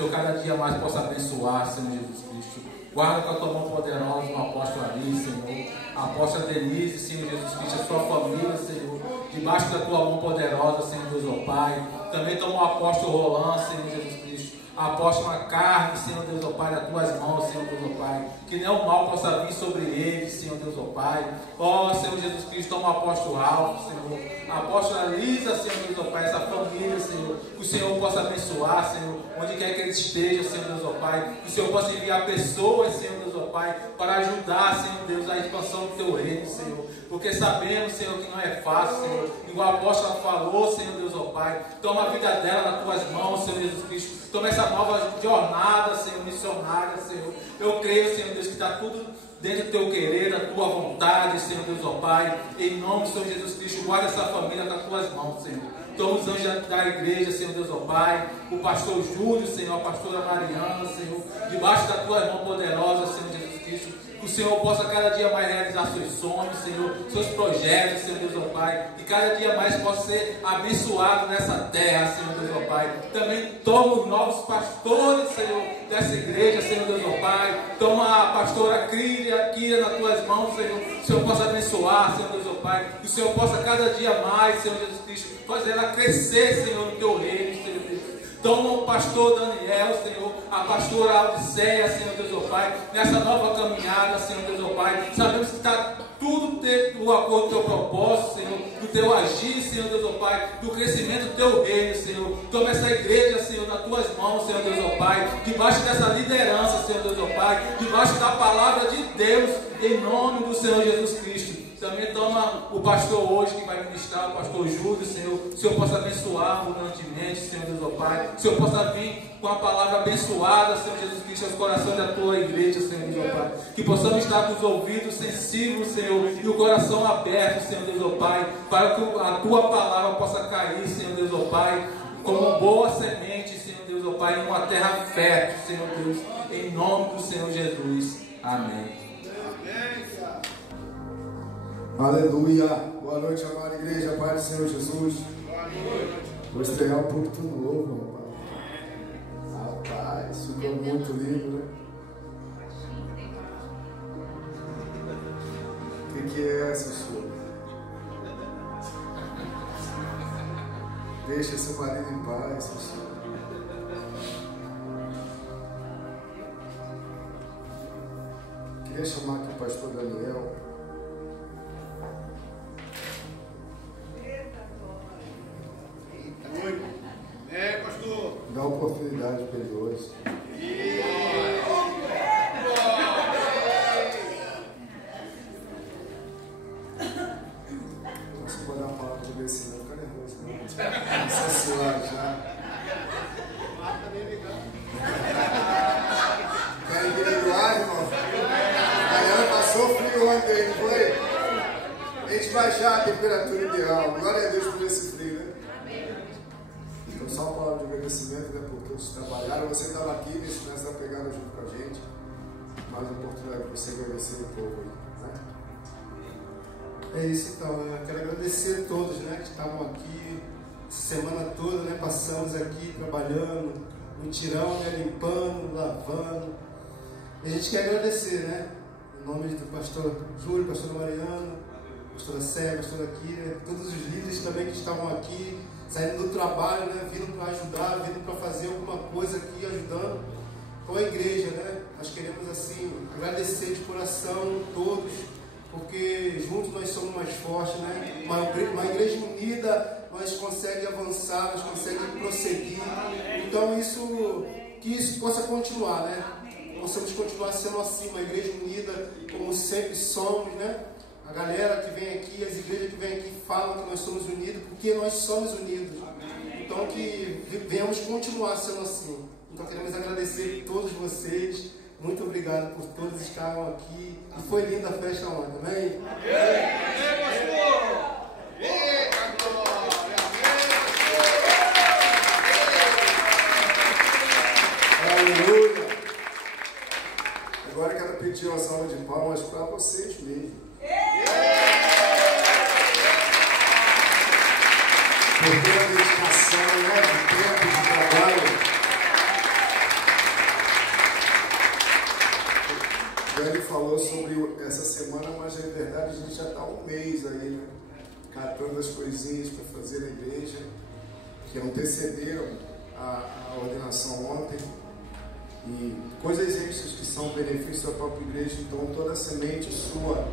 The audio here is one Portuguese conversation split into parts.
Senhor, cada dia mais possa abençoar, Senhor Jesus Cristo. Guarda com a tua mão poderosa no apóstolo Ari, Senhor. A apóstola Denise, Senhor Jesus Cristo, a sua família, Senhor. Debaixo da tua mão poderosa, Senhor Deus, ó Pai. Também toma o apóstolo Roland, Senhor Jesus Cristo. A apóstola Carne, Senhor Deus, ó Pai, nas tuas mãos, Senhor Deus, ó Pai. Que nenhum mal possa vir sobre eles, Senhor Deus, ó Pai. Ó, Senhor Jesus Cristo, toma o apóstolo Ralph, Senhor. A apóstola Lisa, Senhor Deus, ó Pai, essa família, Senhor. Que o Senhor possa abençoar, Senhor, onde quer que ele esteja, Senhor Deus, ó Pai. Que o Senhor possa enviar pessoas, Senhor Deus, ó Pai, para ajudar, Senhor Deus, a expansão do teu reino, Senhor. Porque sabemos, Senhor, que não é fácil, Senhor. Igual a apóstola falou, Senhor Deus, ó Pai. Toma a vida dela nas tuas mãos, Senhor Jesus Cristo. Toma essa nova jornada, Senhor, missionária, Senhor. Eu creio, Senhor Deus, que está tudo dentro do teu querer, da tua vontade, Senhor Deus, ó Pai. Em nome do Senhor Jesus Cristo, guarda essa família nas tuas mãos, Senhor. Toma os anjos da igreja, Senhor Deus, ó Pai. O pastor Júlio, Senhor, a pastora Mariana, Senhor. Debaixo da tua mão poderosa, Senhor Jesus Cristo. Que o Senhor possa cada dia mais realizar seus sonhos, Senhor, seus projetos, Senhor Deus, ó Pai. Que cada dia mais possa ser abençoado nessa terra, Senhor Deus, ó Pai. Também toma os novos pastores, Senhor, dessa igreja, Senhor Deus, ó Pai. Toma a pastora Kira nas tuas mãos, Senhor. Que o Senhor possa abençoar, Senhor Deus, ó Pai. Que o Senhor possa cada dia mais, Senhor Jesus Cristo, fazer ela crescer, Senhor, no teu reino, Senhor Deus. Toma o pastor Daniel, Senhor, a pastora Odisseia, Senhor Deus, ó Pai, nessa nova caminhada, Senhor Deus, ó Pai. Sabemos que está tudo do acordo do teu propósito, Senhor, do teu agir, Senhor Deus, ó Pai, do crescimento do teu reino, Senhor. Toma essa igreja, Senhor, nas tuas mãos, Senhor Deus, ó Pai, debaixo dessa liderança, Senhor Deus, ó Pai, debaixo da palavra de Deus, em nome do Senhor Jesus Cristo. Também toma o pastor hoje que vai ministrar, o pastor Júlio, Senhor. Que o Senhor possa abençoar abundantemente, Senhor Deus, ó Pai. Que o Senhor possa vir com a palavra abençoada, Senhor Jesus Cristo, aos corações da tua igreja, Senhor Deus, ó Pai. Que possamos estar com os ouvidos sensíveis, Senhor, e o coração aberto, Senhor Deus, ó Pai, para que a tua palavra possa cair, Senhor Deus, ó Pai, como boa semente, Senhor Deus, ó Pai, em uma terra fértil, Senhor Deus, em nome do Senhor Jesus. Amém. Aleluia. Boa noite, amada igreja, Pai do Senhor Jesus. Boa noite. Vou estrear um púlpito novo, rapaz. Ficou muito lindo, né? O que é essa, senhor? Deixa seu marido em paz, senhor. Queria chamar aqui o pastor Daniel. Pastor. Dá oportunidade para ele hoje. Posso pôr a palavra do Bessinho, não fica nervoso, não. Nossa senhora, já. Querem vir no ar, irmão? Mariana passou frio ontem, não foi? A gente baixar a temperatura ideal. Glória a Deus por esse frio, né? Então, só uma palavra de agradecimento, né? Porque vocês trabalharam, você estava aqui, nesse nessa pegada junto com a gente. Mais uma oportunidade para você agradecer o povo aí, né? É isso então, eu quero agradecer a todos, né, que estavam aqui essa semana toda, né, passamos aqui trabalhando, no tirão, né, limpando, lavando. E a gente quer agradecer, né, em nome do pastor Júlio, pastor Mariano, pastora Sé, pastora Kira, todos os líderes também que estavam aqui, saindo do trabalho, né, vindo para ajudar, vindo para fazer alguma coisa aqui, ajudando com a igreja, né. Nós queremos assim agradecer de coração todos, porque juntos nós somos mais fortes, né? Uma igreja unida, nós conseguimos avançar, nós conseguimos prosseguir. Então que isso possa continuar, né? Possamos continuar sendo assim, uma igreja unida, como sempre somos, né? A galera que vem aqui, as igrejas que vêm aqui falam que nós somos unidos, porque nós somos unidos. Então que venhamos continuar sendo assim. Então queremos agradecer a todos vocês. Muito obrigado por todos que estavam aqui. E foi linda a festa ontem, amém? Aleluia! Agora eu quero pedir uma salva de palmas para vocês mesmos. Por toda a dedicação, né, de tempo, de trabalho. Dani falou sobre essa semana, mas na verdade a gente já está um mês aí, né? Catando as coisinhas para fazer na igreja, que antecederam a ordenação ontem. E coisas extras que são benefício da própria igreja. Então toda semente sua,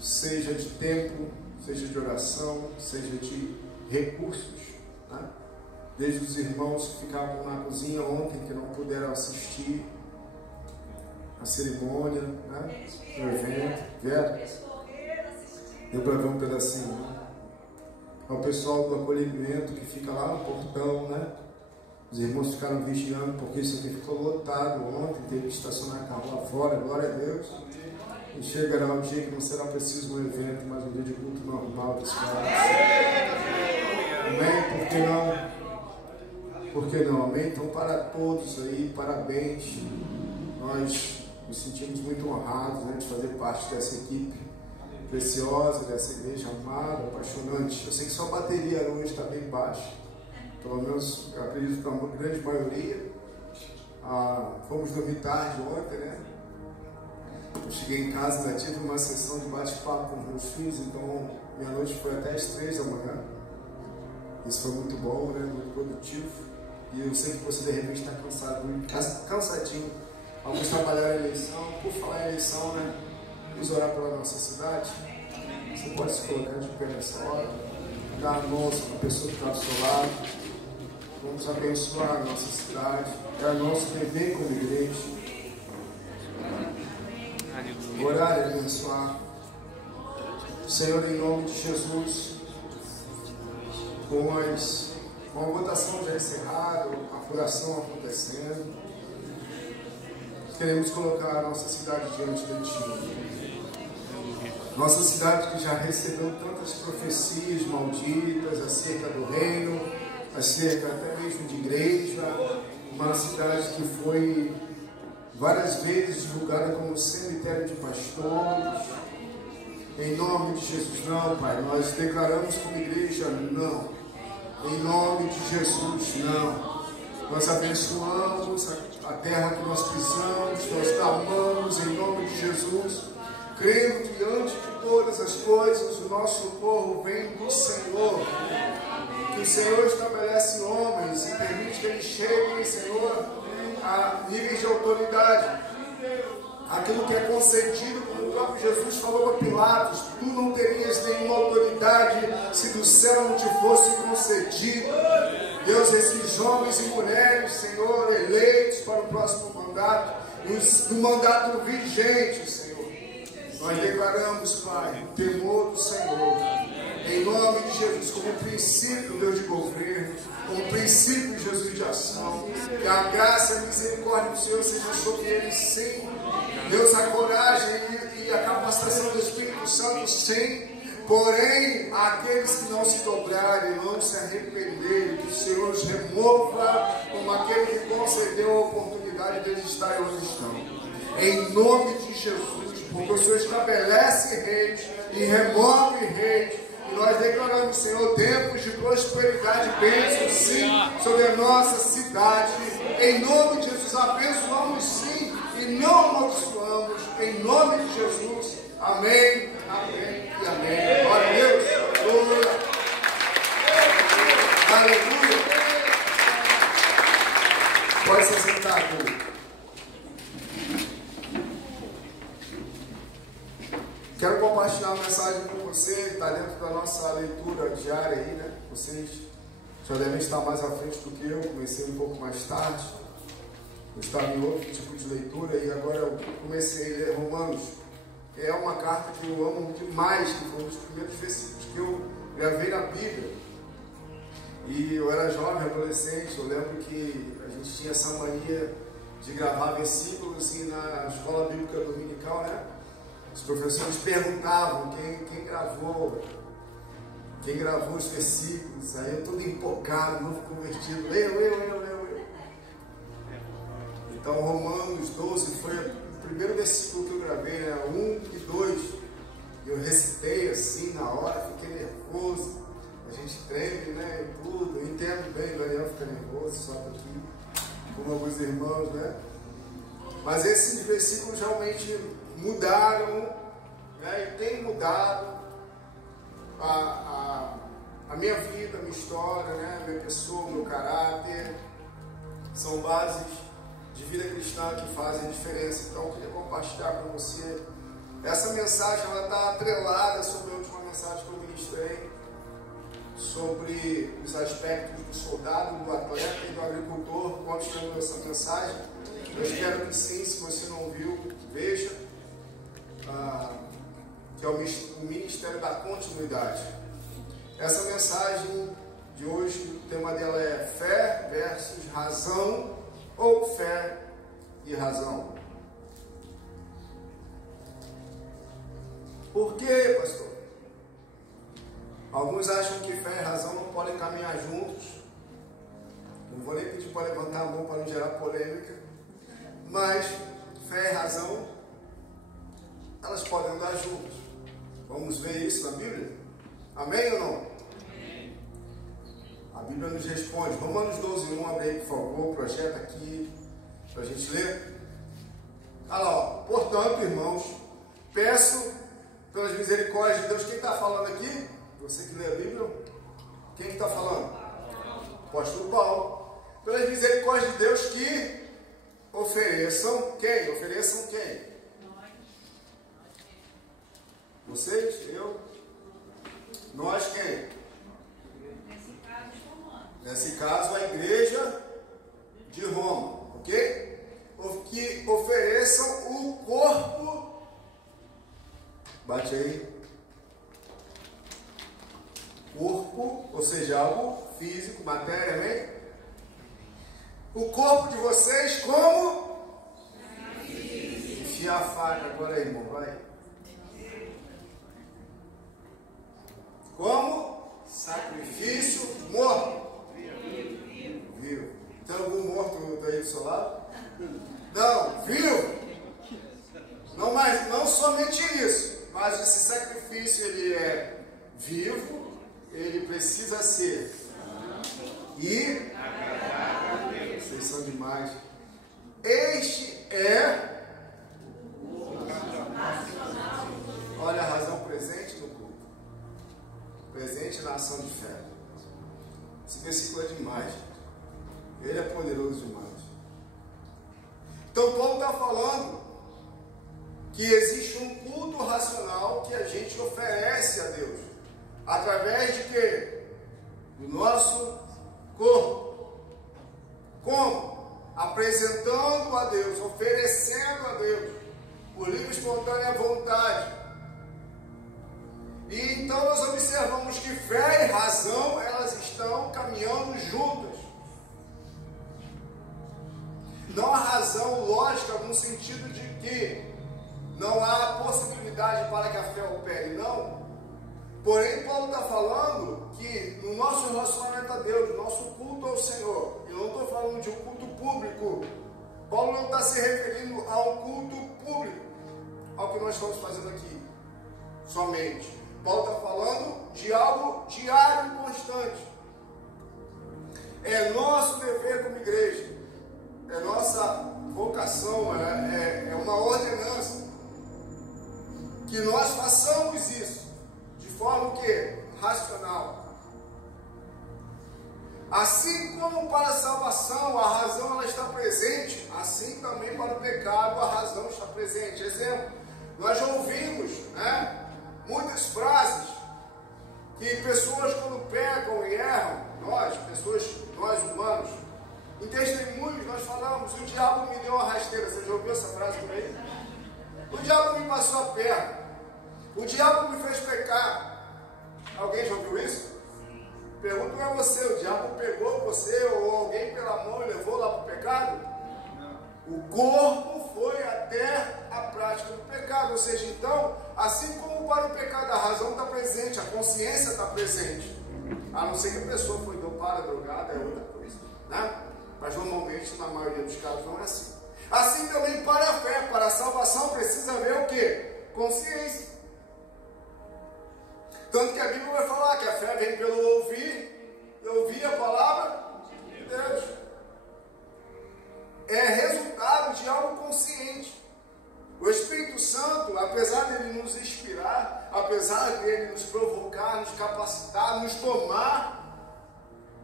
seja de tempo, seja de oração, seja de recursos, né? Desde os irmãos que ficavam na cozinha ontem, que não puderam assistir a cerimônia, né? O evento, vieram? Deu para ver um pedacinho, né? Ao pessoal do acolhimento que fica lá no portão, né? Os irmãos ficaram vigiando porque isso aqui ficou lotado ontem, teve que estacionar carro lá fora, glória a Deus. E chegará um dia que não será preciso um evento, mas um dia de culto normal dos caras. Amém? Por que não? Por que não? Amém? Então, para todos aí, parabéns. Nós nos sentimos muito honrados, né, de fazer parte dessa equipe preciosa, dessa igreja amada, apaixonante. Eu sei que só a bateria hoje está bem baixa, pelo menos eu acredito que a grande maioria. Fomos dormir tarde ontem, né? Eu cheguei em casa, ainda tive uma sessão de bate-papo com os meus filhos, então minha noite foi até as 3 da manhã. Isso foi muito bom, né? Muito produtivo. E eu sei que você de repente está cansado, cansadinho. Alguns trabalharam em eleição. Por falar em eleição, né? Vamos orar pela nossa cidade. Você pode se colocar de pé nessa hora, dar a mão para a pessoa que está do seu lado. Vamos abençoar a nossa cidade. É nosso dever como igreja. Orar e abençoar. Senhor, em nome de Jesus, com a votação já encerrada, a apuração acontecendo, queremos colocar a nossa cidade diante de Ti. Nossa cidade que já recebeu tantas profecias malditas acerca do reino, acerca até mesmo de igreja, uma cidade que foi várias vezes divulgada como cemitério de pastores. Em nome de Jesus, não, Pai, nós declaramos como igreja, não. Em nome de Jesus, não. Nós abençoamos a terra que nós pisamos, nós clamamos em nome de Jesus, crendo diante de todas as coisas, o nosso socorro vem do Senhor. Que o Senhor estabelece homens e permite que eles cheguem, Senhor, a níveis de autoridade. Aquilo que é concedido, como o próprio Jesus falou para Pilatos: tu não terias nenhuma autoridade se do céu não te fosse concedido. Deus, esses homens e mulheres, Senhor, eleitos para o próximo mandato, no mandato vigente, Senhor, nós declaramos, Pai, o temor do Senhor, em nome de Jesus, como princípio, Deus, de governo, como princípio, Jesus, de ação. Que a graça e a misericórdia do Senhor seja sobre eles, sim. Deus, a coragem e a capacitação do Espírito Santo, sim. Porém, aqueles que não se dobrarem, não se arrependerem, que o Senhor os remova como aquele que concedeu a oportunidade deles estarem onde estão. Em nome de Jesus, porque o Senhor estabelece reis e remove reis. E nós declaramos, Senhor, tempos de prosperidade e bênção, sim, sobre a nossa cidade. Em nome de Jesus, abençoamos, sim, e não amaldiçoamos. Em nome de Jesus. Amém, amém e amém. Glória a Deus. Glória. Aleluia. Pode se sentar, público. Quero compartilhar uma mensagem com você, que está dentro da nossa leitura diária aí, né? Vocês já devem estar mais à frente do que eu, comecei um pouco mais tarde. Eu estava em outro tipo de leitura e agora eu comecei a ler Romanos. É uma carta que eu amo demais, que foi um dos primeiros versículos que eu gravei na Bíblia. E eu era jovem, adolescente, eu lembro que a gente tinha essa mania de gravar versículos e na escola bíblica dominical, né? Os professores perguntavam quem gravou os versículos. Aí eu todo empolgado, novo convertido, eu. Então Romanos 12 foi o primeiro versículo que eu gravei, né? 1 e 2. Eu recitei assim na hora, fiquei nervoso. A gente treme, né? E tudo. Eu entendo bem, o Daniel fica nervoso, só aqui, como alguns irmãos, né? Mas esses versículos realmente mudaram, né, e tem mudado a minha vida, a minha história, né, a minha pessoa, o meu caráter. São bases de vida cristã que fazem diferença. Então eu queria compartilhar com você. Essa mensagem ela está atrelada sobre a última mensagem que eu ministrei, sobre os aspectos do soldado, do atleta e do agricultor. Quando chegou essa mensagem, eu espero que sim, se você não viu, veja, que é o Ministério da Continuidade. Essa mensagem de hoje, o tema dela é fé versus razão, ou fé e razão. Por quê, pastor? Alguns acham que fé e razão não podem caminhar juntos. Não vou nem pedir para levantar a mão para não gerar polêmica. Mas fé e razão, elas podem andar juntas. Vamos ver isso na Bíblia? Amém ou não? Amém. A Bíblia nos responde. Romanos 12:1, abre aí, por favor, projeta aqui para a gente ler. Olha lá, ó. Portanto, irmãos, peço pelas misericórdias de Deus. Quem está falando aqui? Você que lê a Bíblia? Quem que está falando? Apóstolo Paulo. Pelas misericórdias de Deus que ofereçam quem? Ofereçam quem? Vocês? Eu? Nós quem? Nesse caso, a igreja de Roma, ok? Que ofereçam o corpo. Bate aí. Corpo, ou seja, algo físico, matéria, amém? O corpo de vocês como? Enfia a faca agora aí, irmão, vai. Como? Sacrifício morto. Vivo. Tem algum morto aí do seu lado? Não, vivo. Não somente isso, mas esse sacrifício ele é vivo, ele precisa ser. E vocês são demais. Este é, olha a razão presente no culto, presente na ação de fé. Esse versículo é demais. Ele é poderoso demais. Então Paulo está falando que existe um culto racional que a gente oferece a Deus através de quê? Do nosso corpo. Como? Apresentando a Deus, oferecendo a Deus, por livre e espontânea vontade. E então nós observamos que fé e razão, elas estão caminhando juntas. Não há razão lógica no sentido de que não há possibilidade para que a fé opere, não. Porém, Paulo está falando que no nosso relacionamento a Deus, no nosso culto ao Senhor, eu não estou falando de um culto público. Paulo não está se referindo a um culto público, ao que nós estamos fazendo aqui, somente. Paulo está falando de algo diário e constante. É nosso dever como igreja, é nossa vocação, é uma ordenança que nós façamos isso de forma que? Racional. Assim como para a salvação a razão ela está presente, assim também para o pecado a razão está presente. Exemplo, nós já ouvimos, né, muitas frases que pessoas quando pecam e erram, nós humanos, em testemunhos nós falamos: o diabo me deu uma rasteira. Você já ouviu essa frase por aí? O diabo me passou a perna, o diabo me fez pecar. Alguém já ouviu isso? Pergunto para você: o diabo pegou você ou alguém pela mão e levou lá para o pecado? O corpo foi até a prática do pecado. Ou seja, então, assim como para o pecado a razão está presente, a consciência está presente, a não ser que a pessoa foi dopada, drogada, é outra coisa, né? Mas normalmente, na maioria dos casos, não é assim. Assim também para a fé, para a salvação, precisa haver o quê? Consciência. Tanto que a Bíblia vai falar que a fé vem pelo ouvir, e ouvir a palavra de Deus. é resultado de algo consciente. O Espírito Santo, apesar dele nos inspirar, apesar dele nos provocar, nos capacitar, nos tomar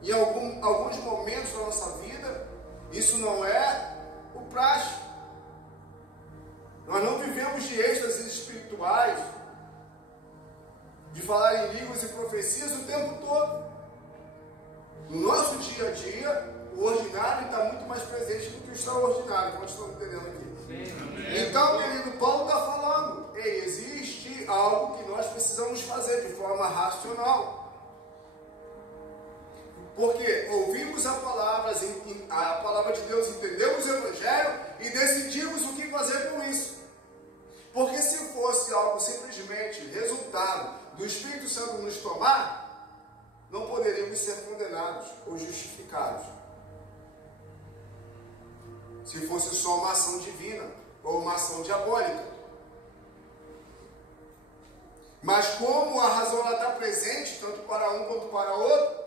em alguns momentos da nossa vida, isso não é o praxe. Nós não vivemos de êxtases espirituais, de falar em línguas e profecias o tempo todo. No nosso dia a dia, o ordinário está muito mais presente do que o extraordinário, como estão entendendo aqui. Então, querido, Paulo está falando, existe algo que nós precisamos fazer de forma racional. Porque ouvimos a palavra de Deus, entendemos o Evangelho e decidimos o que fazer com isso. Porque se fosse algo simplesmente resultado do Espírito Santo nos tomar, não poderíamos ser condenados ou justificados. Se fosse só uma ação divina ou uma ação diabólica. Mas como a razão está presente, tanto para um quanto para outro,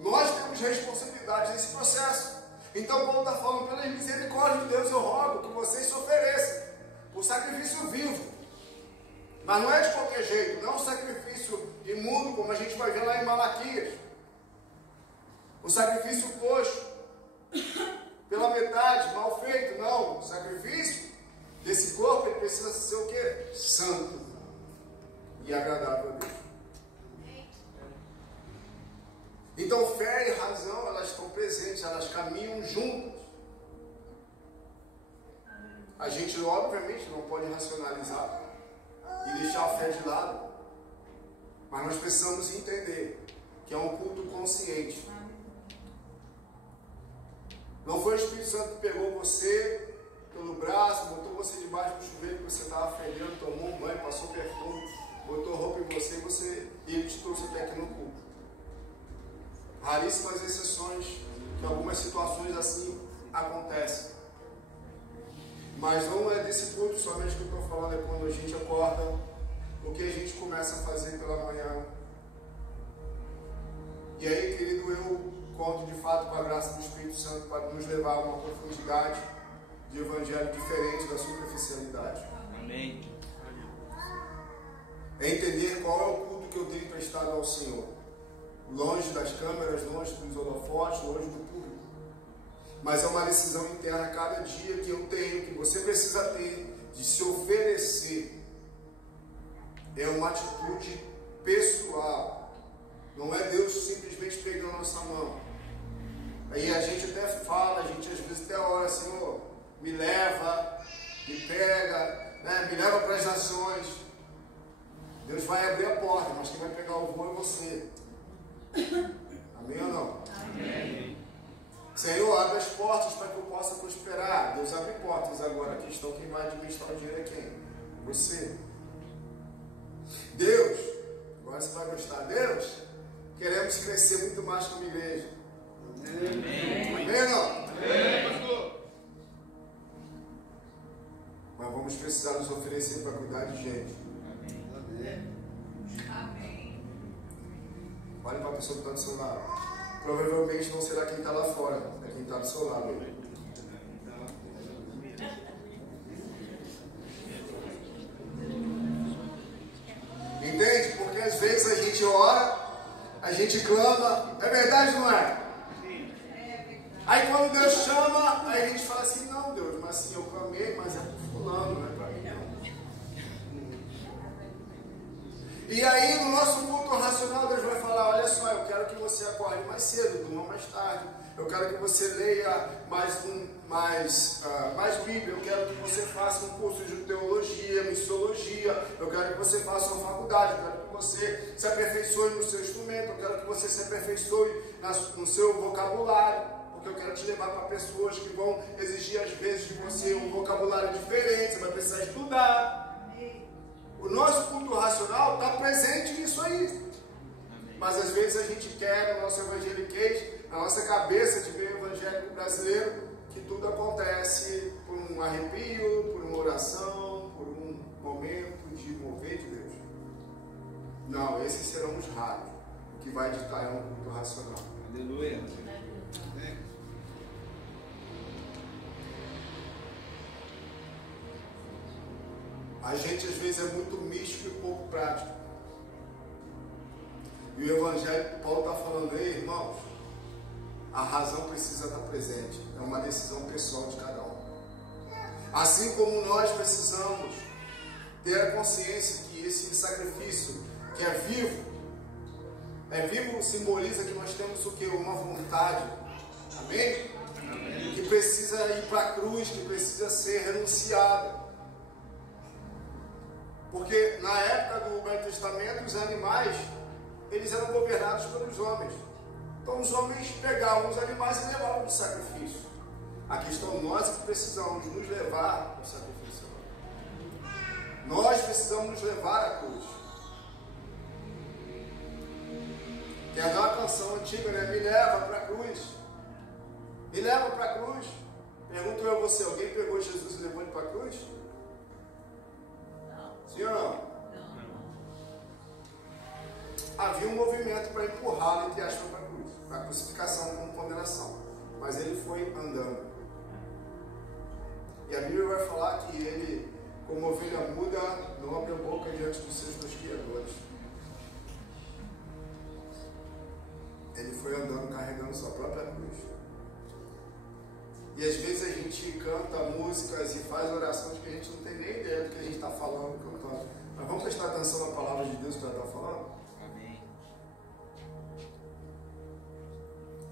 nós temos responsabilidade nesse processo. Então Paulo está falando, pela misericórdia de Deus, eu rogo que vocês se ofereçam por sacrifício vivo. Mas não é de qualquer jeito, não é um sacrifício imundo, como a gente vai ver lá em Malaquias. O sacrifício coxo, pela metade, mal feito, não. O sacrifício desse corpo, ele precisa ser o quê? Santo e agradável a Deus. Então fé e razão, elas estão presentes, elas caminham juntas. A gente obviamente não pode racionalizar e deixar a fé de lado, mas nós precisamos entender que é um culto consciente. Não foi o Espírito Santo que pegou você pelo braço, botou você debaixo do chuveiro que você estava fedendo, tomou um banho, passou perfume, botou roupa em você e ele te trouxe até aqui no culto. Raríssimas exceções, que algumas situações assim acontecem. Mas não é desse culto somente que eu estou falando, é quando a gente acorda, o que a gente começa a fazer pela manhã. E aí, querido, eu conto de fato com a graça do Espírito Santo para nos levar a uma profundidade de evangelho diferente da superficialidade. Amém. É entender qual é o culto que eu tenho prestado ao Senhor. Longe das câmeras, longe dos holofotes, longe do público. Mas é uma decisão interna cada dia que eu tenho, que você precisa ter, de se oferecer. É uma atitude pessoal. Não é Deus simplesmente pegando a nossa mão. Aí a gente até fala, a gente às vezes até ora, Senhor, me leva, me pega, né? Me leva para as nações. Deus vai abrir a porta, mas quem vai pegar o voo é você. Amém ou não? Amém. Senhor, abre as portas para que eu possa prosperar. Deus abre portas agora. A questão, quem vai administrar o dinheiro é quem? Você. Deus, agora você vai gostar. Deus, queremos crescer muito mais como igreja. Amém. Amém ou não? Amém, pastor. Mas vamos precisar nos oferecer para cuidar de gente. Amém. Olhe para a pessoa que está do seu lado. Provavelmente não será quem está lá fora, é quem está do seu lado. Entende? Porque às vezes a gente ora, a gente clama, é verdade ou não é? Aí quando Deus chama, aí a gente fala assim, não Deus, mas assim, eu clamei, mas é por fulano, não é para mim não. E aí no nosso culto racional Deus vai falar, olha só, eu quero que você acorde mais cedo, durma mais tarde, eu quero que você leia mais Bíblia, eu quero que você faça um curso de teologia, missiologia, eu quero que você faça uma faculdade, eu quero que você se aperfeiçoe no seu instrumento, eu quero que você se aperfeiçoe no seu vocabulário, porque eu quero te levar para pessoas que vão exigir às vezes de você um vocabulário diferente, você vai precisar estudar. O nosso culto racional está presente nisso aí. Mas às vezes a gente quer, no nosso evangeliquez, na nossa cabeça de meio evangélico brasileiro, que tudo acontece por um arrepio, por uma oração, por um momento de mover de Deus. Não, esses serão os raros. O que vai ditar é um culto racional. Aleluia. A gente às vezes é muito místico e pouco prático. E o Evangelho que Paulo está falando aí, irmãos, a razão precisa estar presente. É uma decisão pessoal de cada um. Assim como nós precisamos ter a consciência que esse sacrifício que é vivo simboliza que nós temos o que? Uma vontade. Amém? Amém. Que precisa ir para a cruz, que precisa ser renunciada. Porque na época do Velho Testamento, os animais, eles eram governados pelos homens. Então os homens pegavam os animais e levavam para o sacrifício. Aqui estão nós que precisamos nos levar para o sacrifício. Nós precisamos nos levar à cruz. Tem até uma canção antiga, né? Me leva para a cruz. Me leva para a cruz. Pergunto eu a você, alguém pegou Jesus e levou ele para a cruz? Não. Sim ou não? Havia um movimento para empurrá-lo, entre aspas, para a cruz, para a crucificação como condenação, mas ele foi andando. E a Bíblia vai falar que ele, como ovelha muda, não abre a boca diante dos seus tosquiadores. Ele foi andando, carregando sua própria cruz. E às vezes a gente canta músicas e faz orações que a gente não tem nem ideia do que a gente está falando, cantando. Mas vamos prestar atenção na palavra de Deus que ela está falando?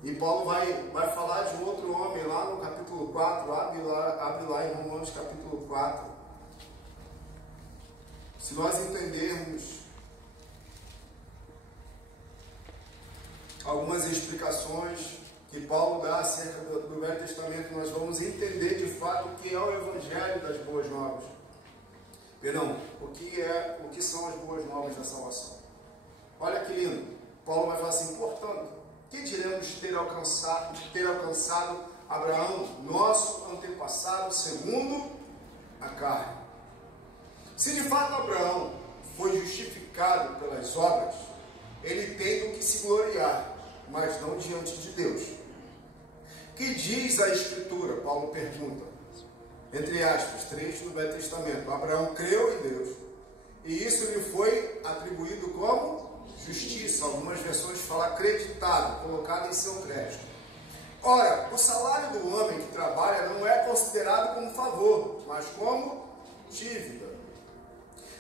E Paulo vai falar de um outro homem lá no capítulo 4, abre lá em Romanos capítulo 4. Se nós entendermos algumas explicações que Paulo dá acerca do Velho Testamento, nós vamos entender de fato o que é o Evangelho das Boas Novas. Perdão, o que são as Boas Novas da salvação. Olha que lindo, Paulo vai falar assim, portanto, que diremos ter alcançado Abraão, nosso antepassado, segundo a carne? Se de fato Abraão foi justificado pelas obras, ele tem do que se gloriar, mas não diante de Deus. Que diz a Escritura? Paulo pergunta, entre aspas, trecho do Velho Testamento. Abraão creu em Deus, e isso lhe foi atribuído como justiça. Algumas versões falam acreditado, colocado em seu crédito. Ora, o salário do homem que trabalha não é considerado como favor, mas como dívida.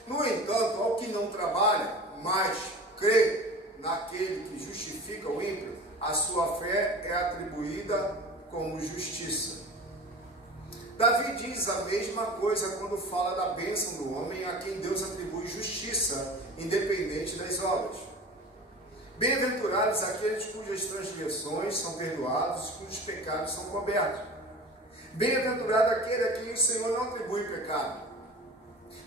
No entanto, ao que não trabalha, mas crê naquele que justifica o ímpio, a sua fé é atribuída como justiça. Davi diz a mesma coisa quando fala da bênção do homem a quem Deus atribui justiça, independente das obras. Bem-aventurados aqueles cujas transgressões são perdoadas e cujos pecados são cobertos. Bem-aventurado aquele a quem o Senhor não atribui pecado.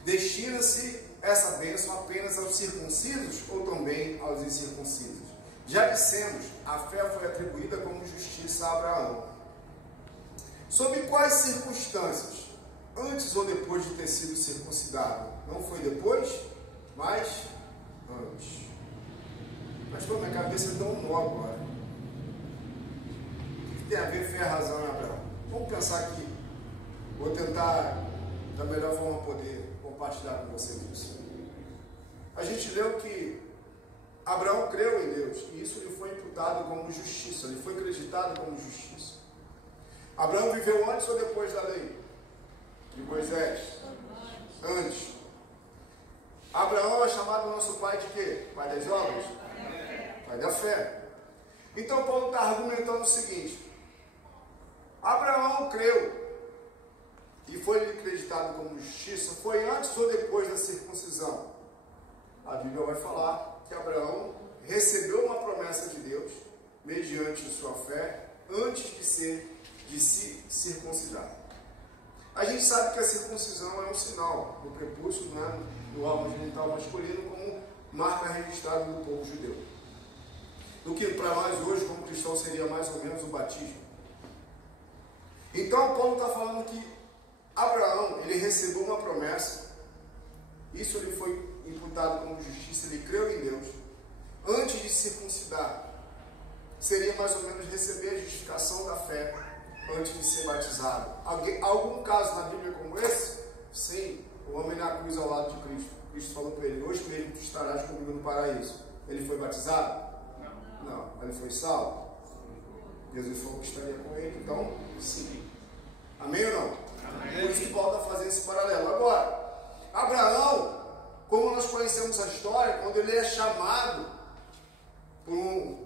Destina-se essa bênção apenas aos circuncisos ou também aos incircuncisos? Já dissemos, a fé foi atribuída como justiça a Abraão. Sob quais circunstâncias? Antes ou depois de ter sido circuncidado? Não foi depois, mas antes. Pastor, minha cabeça deu um nó agora. O que tem a ver fé, razão e Abraão? Vamos pensar aqui. Vou tentar, da melhor forma, poder compartilhar com vocês isso. A gente leu que Abraão creu em Deus e isso lhe foi imputado como justiça, lhe foi acreditado como justiça. Abraão viveu antes ou depois da lei? De Moisés? Antes. Abraão é chamado nosso pai de quê? Pai das obras? Pai da fé. Então Paulo está argumentando o seguinte: Abraão creu e foi acreditado como justiça, foi antes ou depois da circuncisão? A Bíblia vai falar que Abraão recebeu uma promessa de Deus mediante sua fé antes de se circuncidar. A gente sabe que a circuncisão é um sinal do prepúcio, né, do órgão genital masculino, como marca registrada do povo judeu. Do que para nós hoje, como cristãos, seria mais ou menos o batismo. Então Paulo está falando que Abraão, ele recebeu uma promessa, isso lhe foi imputado como justiça, ele creu em Deus, antes de circuncidar. Seria mais ou menos receber a justificação da fé antes de ser batizado. Algum caso na Bíblia como esse? Sim. o homem na cruz ao lado de Cristo. Cristo falou para ele: hoje mesmo tu estarás comigo no paraíso. Ele foi batizado? Não. Ele foi salvo? Jesus falou que estaria com ele, então sim. Amém ou não? Amém. Por isso que Paulo está fazendo esse paralelo. Agora, Abraão, como nós conhecemos a história, quando ele é chamado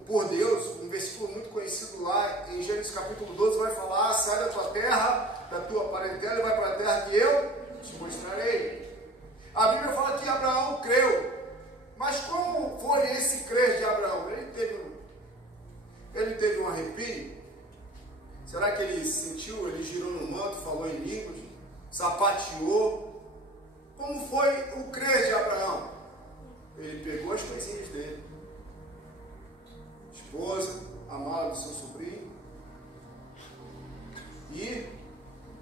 por Deus, um versículo muito conhecido lá em Gênesis capítulo 12, vai falar: sai da tua terra, da tua parentela, e vai para a terra que eu te mostrarei. A Bíblia fala que Abraão creu. Mas como foi esse crer de Abraão? Ele teve um arrepio? Será que ele sentiu? Ele girou no manto, falou em línguas, sapateou? Como foi o crer de Abraão? Ele pegou as coisinhas dele, esposa, a mala do seu sobrinho, e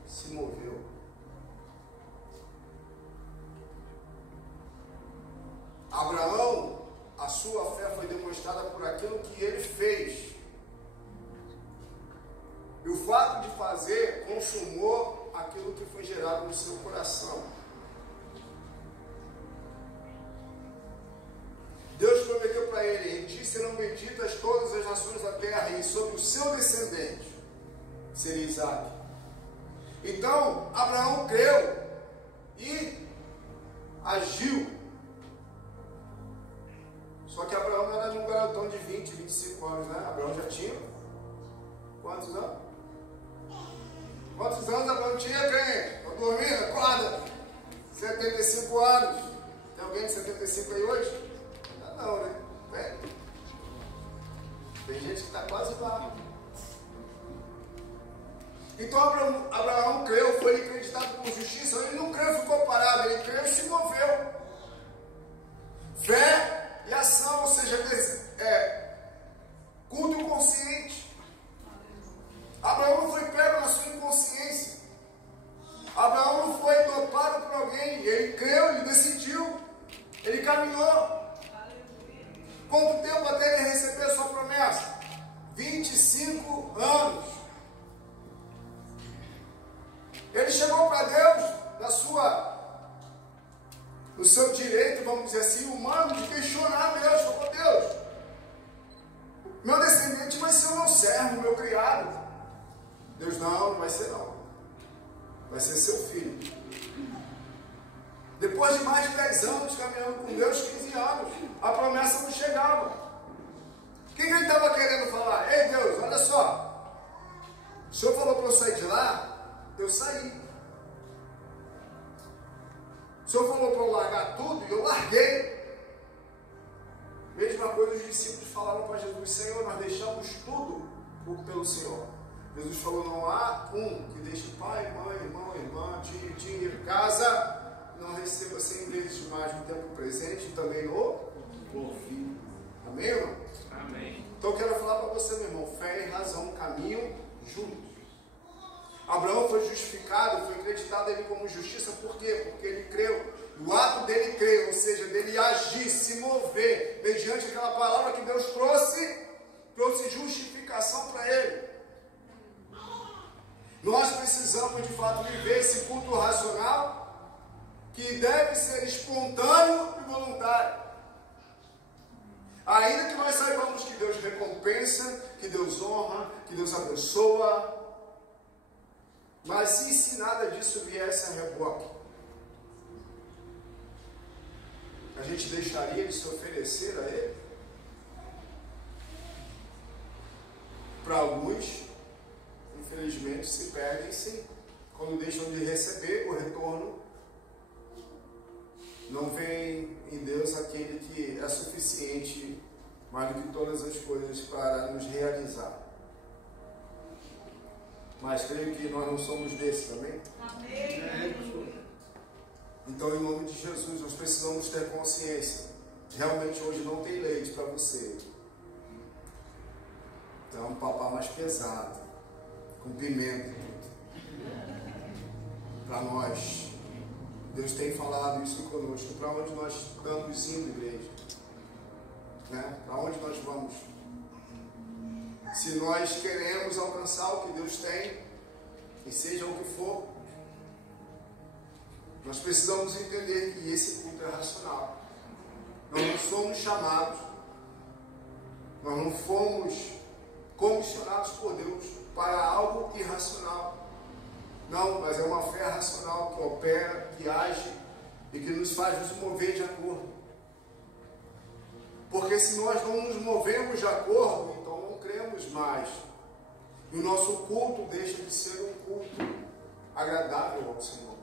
se moveu. Abraão, a sua fé foi demonstrada por aquilo que ele fez. E o fato de fazer consumou aquilo que foi gerado no seu coração. Deus prometeu para ele: em ti serão benditas todas as nações da terra, e sobre o seu descendente seria Isaac. Então, Abraão creu e agiu. Só que Abraão não era de um garotão de 20, 25 anos, né? Abraão já tinha quantos anos? Quantos anos Abraão tinha, crente? Estou dormindo, acorda. 75 anos. Tem alguém de 75 aí hoje? Não, né? Tem gente que está quase lá. Então Abraão creu, foi acreditado por justiça. Ele não creu, ficou parado. Ele creu e se moveu. Fé e ação, ou seja, culto consciente. Abraão não foi pego na sua inconsciência. Abraão não foi dopado por alguém. Ele creu, ele decidiu, ele caminhou. Quanto tempo até ele receber a sua promessa? 25 anos. Ele chegou para Deus no seu direito, vamos dizer assim, humano, de questionar Deus. Falou: Deus, meu descendente vai ser o meu servo, o meu criado. Deus: não vai ser não. Vai ser seu filho. Depois de mais de 10 anos caminhando com Deus, 15 anos, a promessa não chegava. O que ele estava querendo falar? Ei Deus, olha só, o Senhor falou para eu sair de lá, eu saí. O Senhor falou para eu largar tudo e eu larguei. Mesma coisa os discípulos falaram para Jesus: Senhor, nós deixamos tudo pelo Senhor. Jesus falou: não há um que deixe pai, mãe, irmão, irmã, tio, dinheiro, casa, não receba 100 vezes mais no tempo presente e também no porvir. Amém, irmão? Amém. Então eu quero falar para você, meu irmão: fé e razão caminham juntos. Abraão foi justificado, foi acreditado a ele como justiça. Por quê? Porque ele creu. O ato dele crer, ou seja, dele agir, se mover, mediante aquela palavra que Deus trouxe justificação para ele. Nós precisamos de fato viver esse culto racional, que deve ser espontâneo e voluntário. Ainda que nós saibamos que Deus recompensa, que Deus honra, que Deus abençoa, mas se nada disso viesse a reboque, a gente deixaria de se oferecer a Ele? Para alguns, infelizmente, se perdem sim. Quando deixam de receber o retorno, não vem em Deus aquele que é suficiente, mais do que todas as coisas, para nos realizar. Mas creio que nós não somos desses, amém? Amém. Então, em nome de Jesus, nós precisamos ter consciência. Realmente hoje não tem leite para você. Então é um papá mais pesado, com pimenta e tudo. Para nós, Deus tem falado isso conosco. Para onde nós estamos indo, igreja? Né? Para onde nós vamos? Se nós queremos alcançar o que Deus tem, e seja o que for, Nós precisamos entender que esse culto é racional. Nós não somos chamados, nós não fomos comissionados por Deus para algo irracional. Não, mas é uma fé racional que opera, que age e que nos faz nos mover de acordo. Porque se nós não nos movemos de acordo, então não cremos mais. E o nosso culto deixa de ser um culto agradável ao Senhor.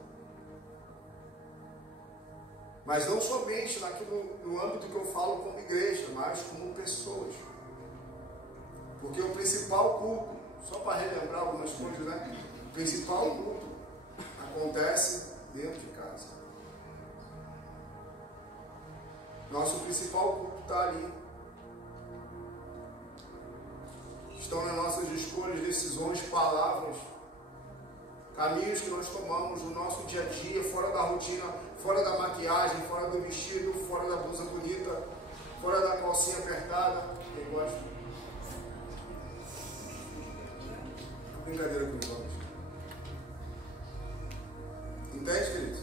Mas não somente naquilo, no âmbito que eu falo como igreja, mas como pessoas. Porque o principal culto, só para relembrar algumas coisas, né? O principal culto acontece dentro de casa. Nosso principal culto está ali. Estão nas nossas escolhas, decisões, palavras, caminhos que nós tomamos no nosso dia a dia, fora da rotina, fora da maquiagem, fora do vestido, fora da blusa bonita, fora da calcinha apertada. Quem gosta? Brincadeira com os homens. Entende, querido?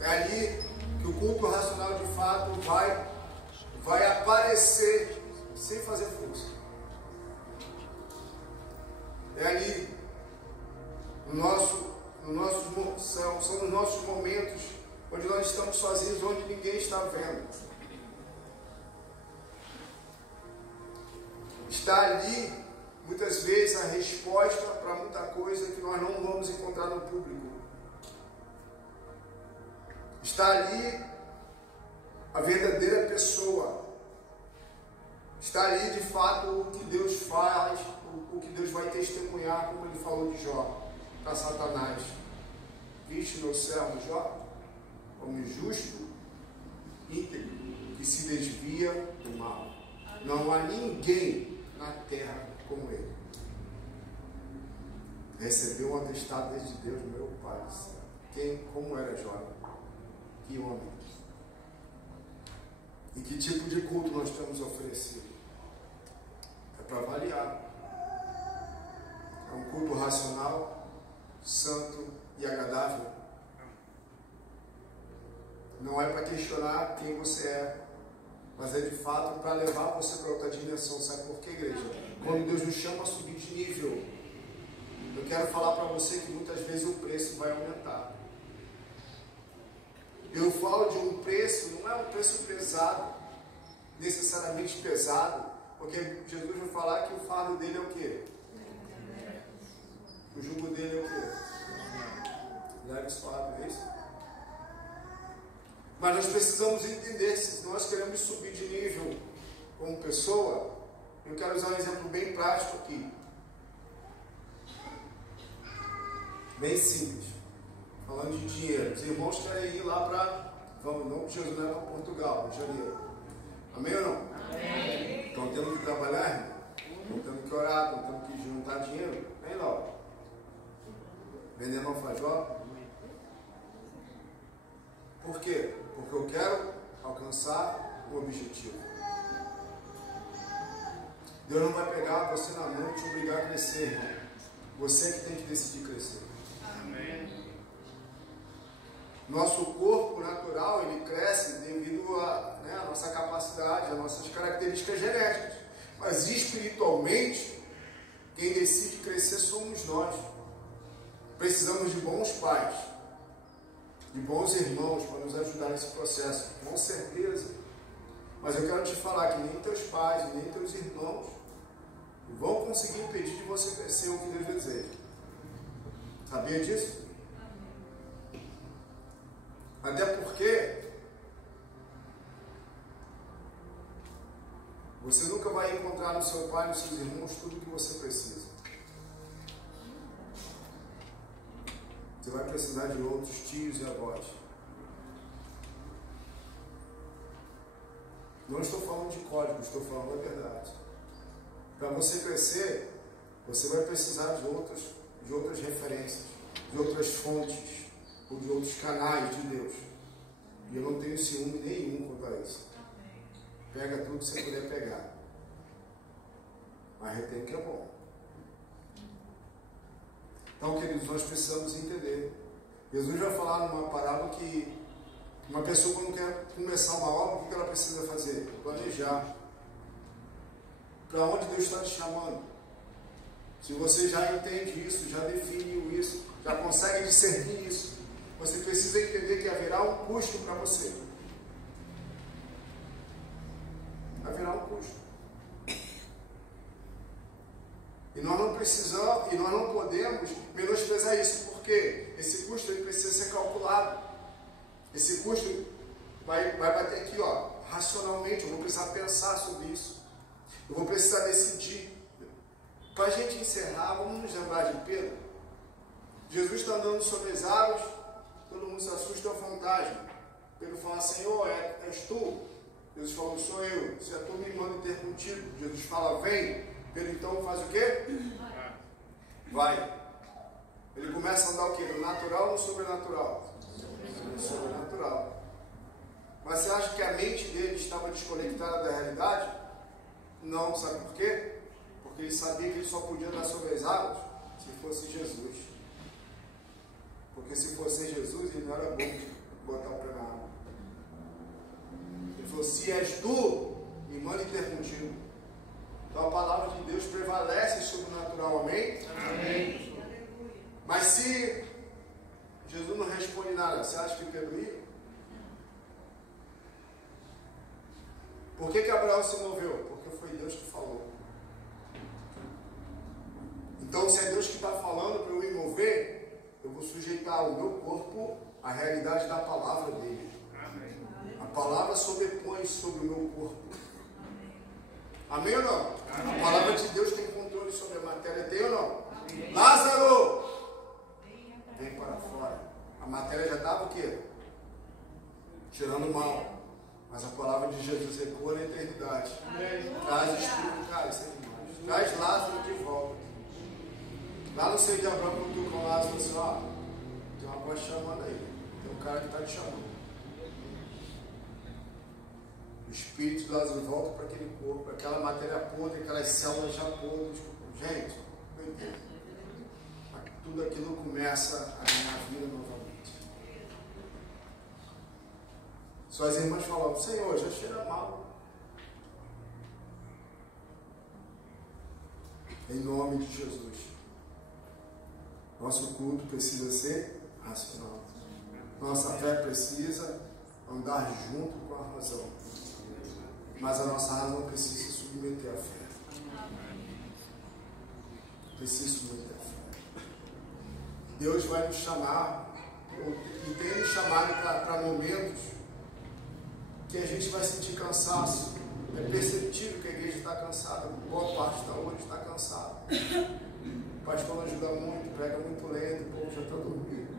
É ali que o culto racional de fato vai aparecer sem fazer força. É ali são os nossos momentos onde nós estamos sozinhos, onde ninguém está vendo. Está ali, muitas vezes, a resposta para muita coisa que nós não vamos encontrar no público. Está ali a verdadeira pessoa. Está ali, de fato, o que Deus faz, o que Deus vai testemunhar, como ele falou de Jó, para Satanás. Viste meu servo Jó, homem justo, íntegro, que se desvia do mal. Não há ninguém na terra como ele. Recebeu um atestado desde Deus, meu Pai do céu. Como era Jó? Que homem. E que tipo de culto nós temos oferecido? É para avaliar. É um culto racional, santo e agradável. Não é para questionar quem você é, mas é de fato para levar você para outra dimensão. Sabe por quê, igreja? Quando Deus nos chama a subir de nível, eu quero falar para você que muitas vezes o preço vai aumentar. Eu falo de um preço, não é um preço pesado, necessariamente pesado, porque Jesus vai falar que o fardo dele é o quê? O jugo dele é o quê? Leve esse fardo, é isso? Mas nós precisamos entender, se nós queremos subir de nível como pessoa, eu quero usar um exemplo bem prático aqui. Bem simples. Falando de dinheiro. Os irmãos querem ir lá para, vamos, não para Jesus, para Portugal, Rio de Janeiro. Amém ou não? Amém. Estão tendo que trabalhar, irmão? Estão tendo que orar, estão tendo que juntar dinheiro? Vem lá. Vendendo alfajor? Por quê? Porque eu quero alcançar o objetivo. Deus não vai pegar você na mão e te obrigar a crescer, irmão. Você que tem que decidir crescer. Amém. Nosso corpo natural, ele cresce devido a nossa capacidade, às nossas características genéticas. Mas espiritualmente, quem decide crescer somos nós. Precisamos de bons pais, de bons irmãos para nos ajudar nesse processo, com certeza. Mas eu quero te falar que nem teus pais, nem teus irmãos vão conseguir impedir de você crescer o que Deus deseja. Sabia disso? Até porque você nunca vai encontrar no seu pai e nos seus irmãos tudo o que você precisa. Você vai precisar de outros tios e avós. Não estou falando de código, estou falando a verdade. Para você crescer, você vai precisar de outras referências, de outras fontes, ou de outros canais de Deus. E eu não tenho ciúme nenhum quanto a isso. Pega tudo que você puder pegar. Mas retém o que é bom. Então, queridos, nós precisamos entender. Jesus vai falar numa parábola que uma pessoa, quando quer começar uma obra, o que ela precisa fazer? Planejar. Para onde Deus está te chamando? Se você já entende isso, já definiu isso, já consegue discernir isso, você precisa entender que haverá um custo para você. Haverá um custo. E nós não precisamos, e nós não podemos menosprezar isso, porque esse custo ele precisa ser calculado. Esse custo vai bater aqui, ó, racionalmente. Eu vou precisar pensar sobre isso. Eu vou precisar decidir. Para a gente encerrar, vamos nos lembrar de Pedro. Jesus está andando sobre as águas, todo mundo se assusta, é um fantasma. Pedro fala, Senhor, és tu? Jesus falou, sou eu. Se é tu, me manda ter contigo. Jesus fala, vem. Pedro então faz o quê? Vai. Ele começa a andar o quê? No natural ou no sobrenatural? No sobrenatural. Mas você acha que a mente dele estava desconectada da realidade? Não, sabe por quê? Porque ele sabia que ele só podia andar sobre as águas se fosse Jesus. Porque se fosse Jesus, ele não era bom botar o pé na água. Ele falou, se és tu, me manda ter contigo. Então a palavra de Deus prevalece sobre o natural, amém? Amém. Mas se Jesus não responde nada, você acha que Pedro ia? Por que Abraão se moveu? Porque foi Deus que falou. Então, se é Deus que está falando para eu me mover, eu vou sujeitar o meu corpo à realidade da palavra dele. A palavra sobrepõe sobre o meu corpo. Amém ou não? A palavra de Deus tem controle sobre a matéria, tem ou não? Lázaro! Vem para fora. A matéria já estava o quê? Tirando mal. Mas a palavra de Jesus ecoa na eternidade. Traz o Espírito, cara, isso é demais. Traz Lázaro de volta. Lá no seio de Abraão, quando tu com Lázaro, assim, ó, tem uma voz chamando aí. Tem um cara que está te chamando. O Espírito de Lázaro volta para aquele corpo, aquela matéria podre, aquelas células já podres. Gente, não entendo. Tudo aquilo começa a ganhar vida novamente. Suas irmãs falavam, Senhor, já cheira mal. Em nome de Jesus. Nosso culto precisa ser racional. Nossa fé precisa andar junto com a razão. Mas a nossa razão precisa se submeter à fé. Precisa submeter à fé. Deus vai nos chamar, e tem nos chamado para momentos que a gente vai sentir cansaço. É perceptível que a igreja está cansada. Boa parte da hoje está cansada. O pastor não ajuda muito, prega muito lento, o povo já está dormindo.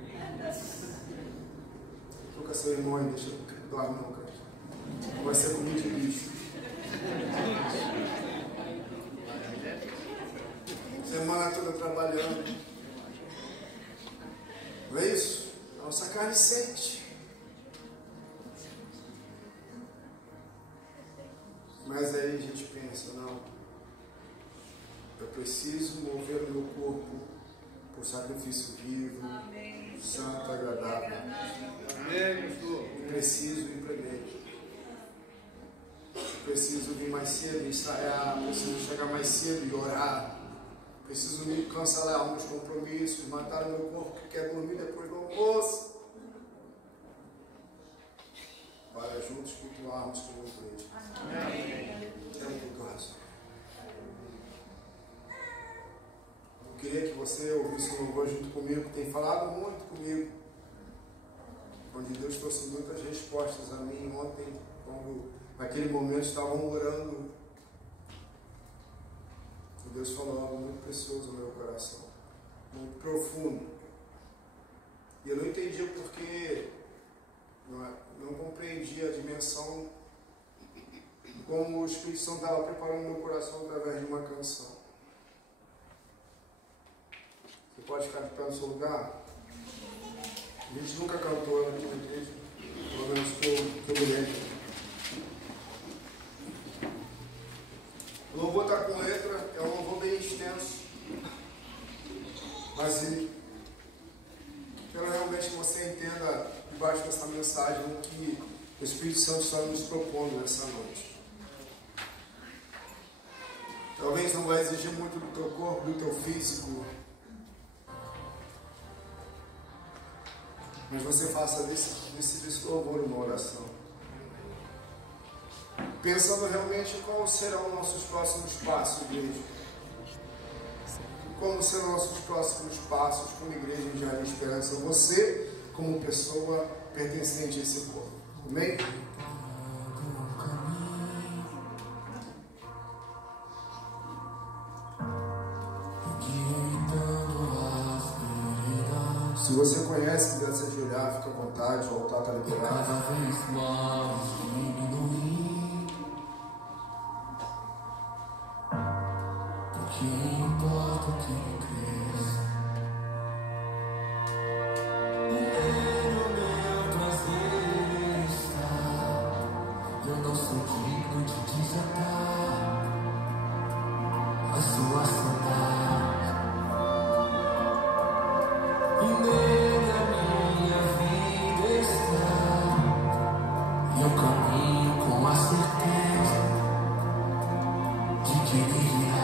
Estou com seu irmão aí, deixa eu dormir não, cara. Não vai ser comida de bicho. Semana toda trabalhando. Não é isso? A nossa carne sente. Mas aí a gente pensa, não, eu preciso mover o meu corpo por sacrifício vivo, santo, agradável. Eu preciso ir para a igreja. Eu preciso vir mais cedo e ensaiar, preciso chegar mais cedo e orar. Preciso me cancelar meus compromissos, matar o meu corpo que quer dormir depois do almoço. Para juntos cultuarmos como igreja. É um culto racional. Eu queria que você ouvisse o louvor junto comigo, que tem falado muito comigo. Onde Deus trouxe muitas respostas a mim ontem, quando naquele momento estavam orando. E Deus falou algo muito precioso no meu coração, muito profundo. E eu não entendia porque, não compreendia a dimensão de como o Espírito Santo estava preparando meu coração através de uma canção. Você pode ficar de pé no seu lugar? A gente nunca cantou aqui na igreja, pelo menos que eu me lembro. O louvor está com letra, é um louvor bem extenso, mas quero realmente mostrar debaixo dessa mensagem que o Espírito Santo está nos propondo nessa noite. Talvez não vai exigir muito do teu corpo, do teu físico, mas você faça desse louvor uma oração, pensando realmente quais serão nossos próximos passos, igreja. Como serão nossos próximos passos como igreja em Jardim Esperança, você como pessoa pertencente a esse corpo. Amém? Se você conhece, quiser se ajoelhar, fica à vontade, o altar está liberado. Que importa o que cresce, no meu prazer está. Eu não sou digno de desatar a sua saudade, e nele a minha vida está. E eu caminho com a certeza de que ele virá.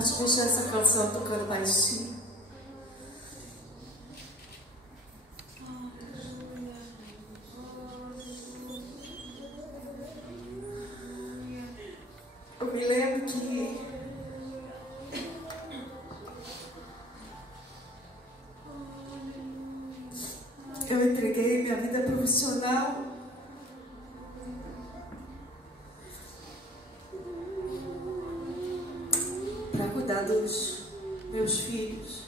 Pode deixar essa canção tocando baixinho. Eu me lembro que eu entreguei minha vida profissional para cuidar dos meus filhos.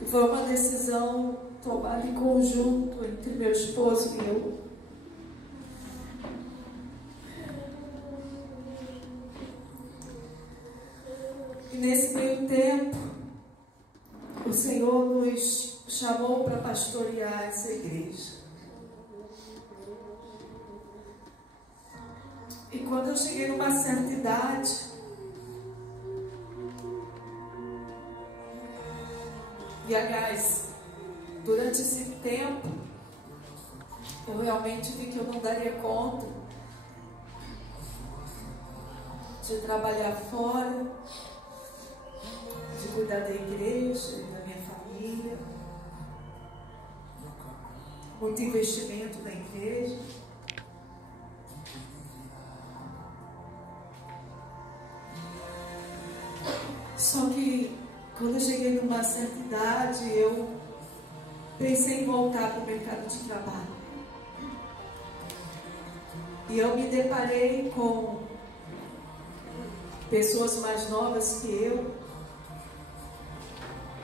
E foi uma decisão tomada em conjunto entre meu esposo e eu. E nesse meio tempo, o Senhor nos chamou para pastorear essa igreja. E quando eu cheguei numa certa idade, e aliás, durante esse tempo, eu realmente vi que eu não daria conta de trabalhar fora, de cuidar da igreja e da minha família, muito investimento na igreja. Só que quando eu cheguei numa certa idade, eu pensei em voltar para o mercado de trabalho. E eu me deparei com pessoas mais novas que eu,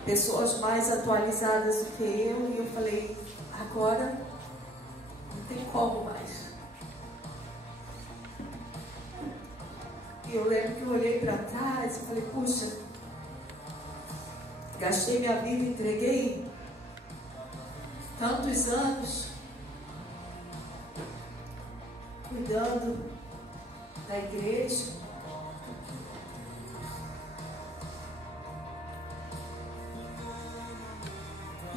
pessoas mais atualizadas do que eu, e eu falei, agora não tem como mais. E eu lembro que eu olhei para trás e falei, puxa, gastei minha vida, entreguei tantos anos cuidando da igreja.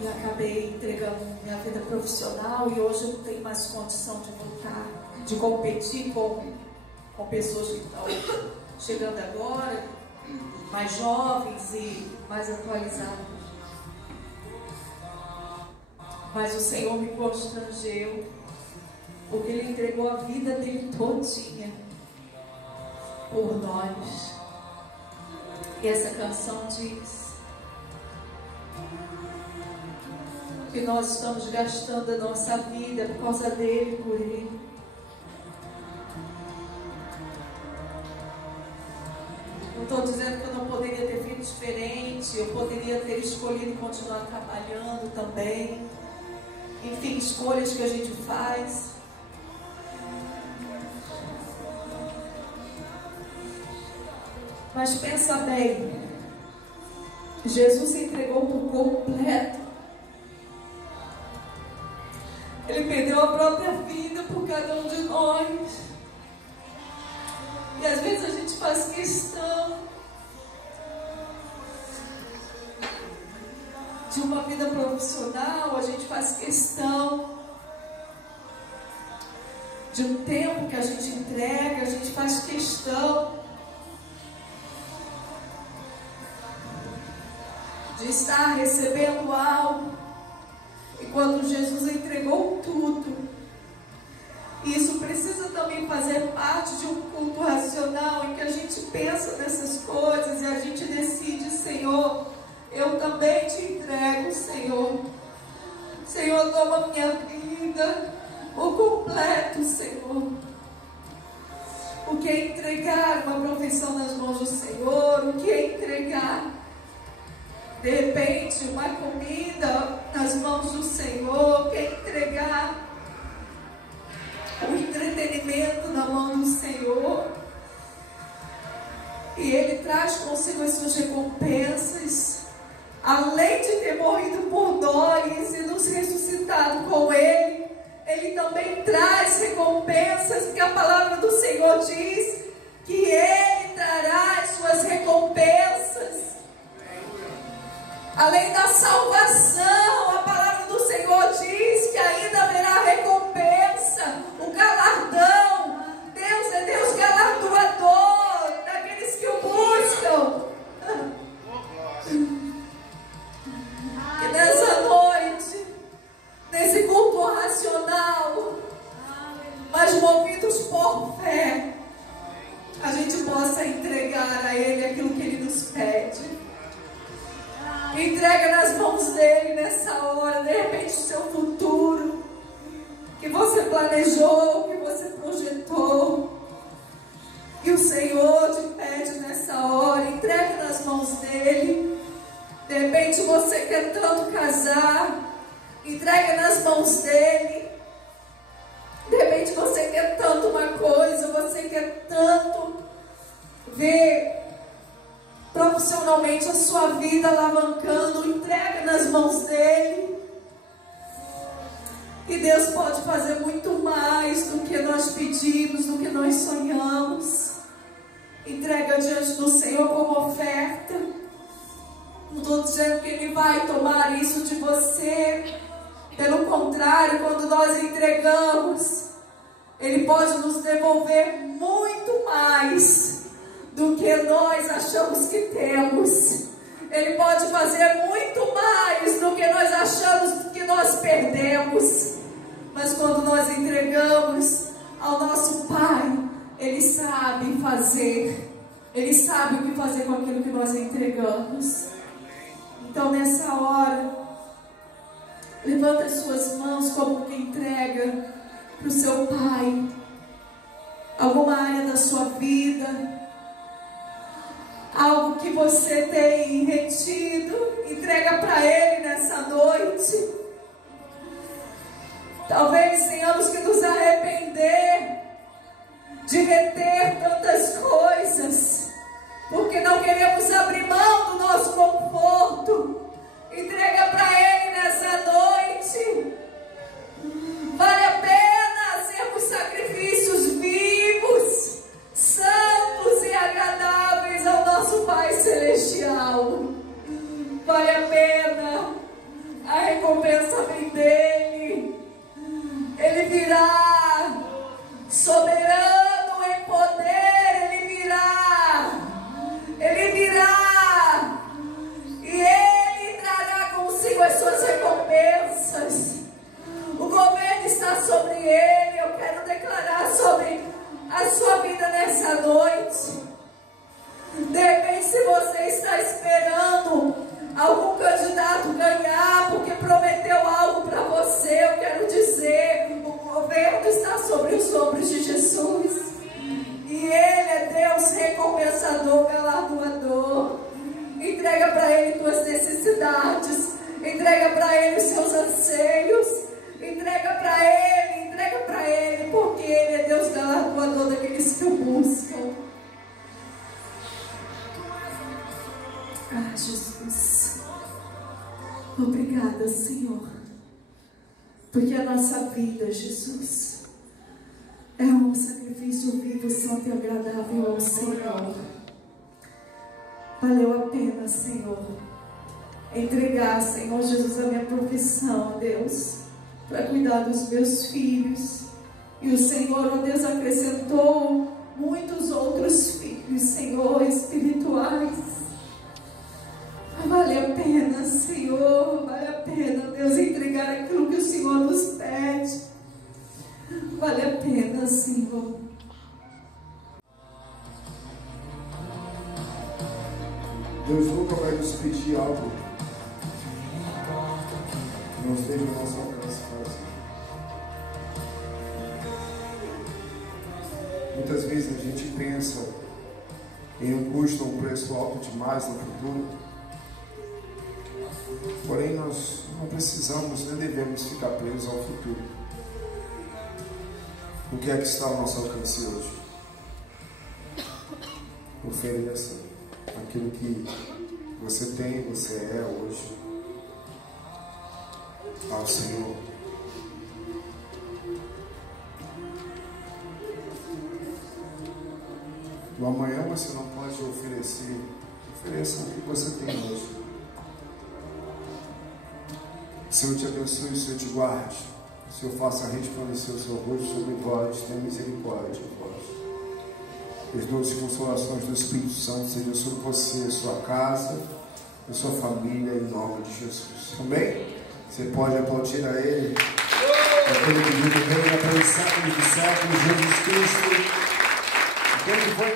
E acabei entregando minha vida profissional e hoje eu não tenho mais condição de voltar, de competir com pessoas que estão chegando agora, mais jovens e mais atualizados. Mas o Senhor me constrangeu, porque Ele entregou a vida dele todinha por nós. E essa canção diz que nós estamos gastando a nossa vida por causa dele, por ele. Não estou dizendo que eu não poderia ter feito diferente, eu poderia ter escolhido continuar trabalhando também. Enfim, escolhas que a gente faz. Mas pensa bem, Jesus se entregou por completo. Ele perdeu a própria vida por cada um de nós. E às vezes a gente faz questão de uma vida profissional, a gente faz questão de um tempo que a gente entrega, a gente faz questão de estar recebendo algo. E quando Jesus entregou tudo, isso precisa também fazer parte de um culto racional em que a gente pensa nessas coisas e a gente decide, Senhor, eu também te entrego, Senhor. Senhor, toma minha vida por completo, Senhor. O que é entregar uma profissão nas mãos do Senhor? O que é entregar, de repente, uma comida nas mãos do Senhor? Quer entregar o entretenimento na mão do Senhor? E Ele traz consigo as suas recompensas. Além de ter morrido por nós e nos ressuscitado com Ele, Ele também traz recompensas, porque a palavra do Senhor diz que Ele trará as suas recompensas. Além da salvação, a palavra do Senhor diz que ainda haverá recompensa, o galardão. Deus é Deus galardoador daqueles que o buscam. Entrega nas mãos dele nessa hora, de repente, o seu futuro, que você planejou, que você projetou. E o Senhor te pede nessa hora, entrega nas mãos dele. De repente você quer tanto casar, entrega nas mãos dele. De repente você quer tanto uma coisa, você quer tanto ver profissionalmente a sua vida alavancando, entrega nas mãos dele. E Deus pode fazer muito mais do que nós pedimos, do que nós sonhamos. Entrega diante do Senhor como oferta. Não estou dizendo que Ele vai tomar isso de você. Pelo contrário, quando nós entregamos, Ele pode nos devolver muito mais do que nós achamos que temos. Ele pode fazer muito mais do que nós achamos que nós perdemos. Mas quando nós entregamos ao nosso Pai, Ele sabe fazer. Ele sabe o que fazer com aquilo que nós entregamos. Então nessa hora, levanta as suas mãos como que entrega para o seu Pai alguma área da sua vida, algo que você tem retido, entrega para Ele nessa noite. Talvez tenhamos que nos arrepender de reter tantas coisas, porque não queremos abrir mão do nosso conforto. Entrega para Ele nessa noite. Vale a pena sermos sacrifícios vivos, santos e agradáveis ao nosso Pai Celestial. Vale a pena. A recompensa vem dEle. Ele virá soberano em poder. Ele virá. Ele virá. E Ele trará consigo as suas recompensas. O governo está sobre Ele. Eu quero declarar sobre a sua vida nessa noite. De repente, se você está esperando algum candidato ganhar porque prometeu algo para você, eu quero dizer, o governo está sobre os ombros de Jesus. E Ele é Deus recompensador, galardoador. Entrega para Ele tuas necessidades. Entrega para Ele os seus anseios. Entrega para Ele, porque Ele é Deus galardoador daqueles que o buscam. Ah, Jesus. Obrigada, Senhor. Porque a nossa vida, Jesus, é um sacrifício vivo, santo e agradável ao Senhor. Valeu a pena, Senhor, entregar, Senhor Jesus, a minha profissão, Deus, para cuidar dos meus filhos. E o Senhor, ó Deus, acrescentou muitos outros filhos, Senhor, espirituais. Vale a pena, Senhor, vale a pena, Deus, entregar aquilo que o Senhor nos pede. Vale a pena, Senhor. Deus nunca vai nos pedir algo que não esteja no nosso alcance fazer. Muitas vezes a gente pensa em um custo ou um preço alto demais no futuro. Porém, nós não precisamos nem devemos ficar presos ao futuro. O que é que está ao nosso alcance hoje? Ofereça aquilo que você tem, você é hoje ao Senhor. No amanhã você não pode oferecer. Ofereça o que você tem hoje. Senhor te abençoe, Senhor te guarde. Senhor faça resplandecer o seu rosto sobre vós, tenha misericórdia de vós. As doces consolações do Espírito Santo sejam sobre você, sua casa, a sua família, em nome de Jesus. Amém? Você pode aplaudir a Ele. Aquele que vive reina pelos séculos dos séculos, Jesus Cristo. Aquele que foi